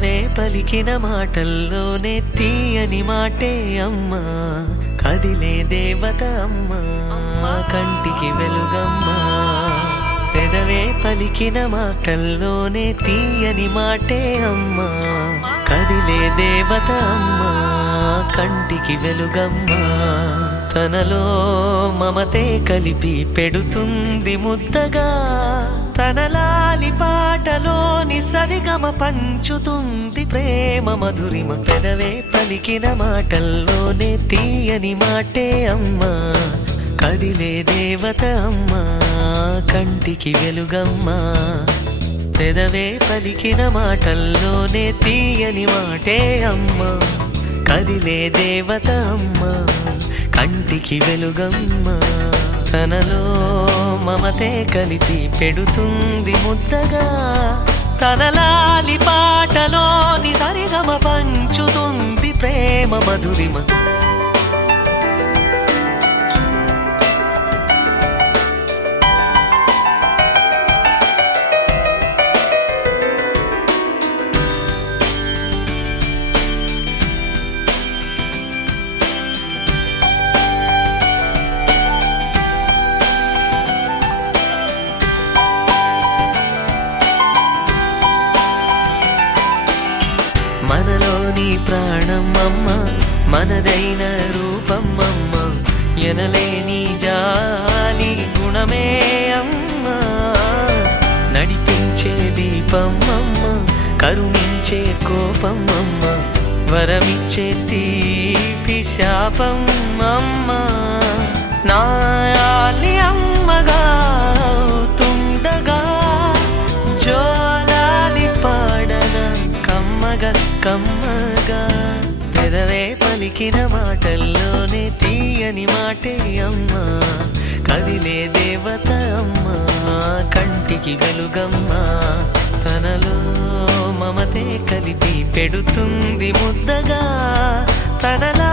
పెదవే పలికిన మాటల్లోనే తీయని మాటే అమ్మా, కదిలే దేవత అమ్మా, కంటికి వెలుగమ్మా. పెదవే పలికిన మాటల్లోనే తీయని మాటే అమ్మా, కదిలే దేవత అమ్మా, కంటికి వెలుగమ్మా. తనలో మమతే కలిపి పెడుతుంది ముద్దగా, తన లాలి పాటలోని సరిగమ పంచుతుంది ప్రేమ మధురిమ. పెదవే పలికిన మాటల్లోనే తీయని మాటే అమ్మా, కదిలే దేవత అమ్మా, కంటికి వెలుగమ్మా. పెదవే పలికిన మాటల్లోనే తీయని మాటే అమ్మా, కదిలే దేవత అమ్మా, కంటికి వెలుగమ్మా. తనలో మమతే కలిపి పెడుతుంది ముద్దగా, తన లాలి పాటలోని సరిగమ పంచుతుంది ప్రేమ మధురిమ. మనలోని ప్రాణం అమ్మ, మనదైన రూపం అమ్మ, ఎనలేని జాలి గుణమే అమ్మ. నడిపించే దీపం అమ్మ, కరుణించే కోపం అమ్మ, వరమిచ్చే తీపి శాపం అమ్మ. నాయాలి అమ్మగా అవుతుండగా, జోలాలి పాడన కమ్మగా కమ్మగా. పెదవే పలికిన మాటల్లోనే తీయని మాటే అమ్మా, కదిలే దేవత అమ్మా, కంటికి వెలుగమ్మా. తనలో మమతే కలిపి పెడుతుంది ముద్దగా, తనలా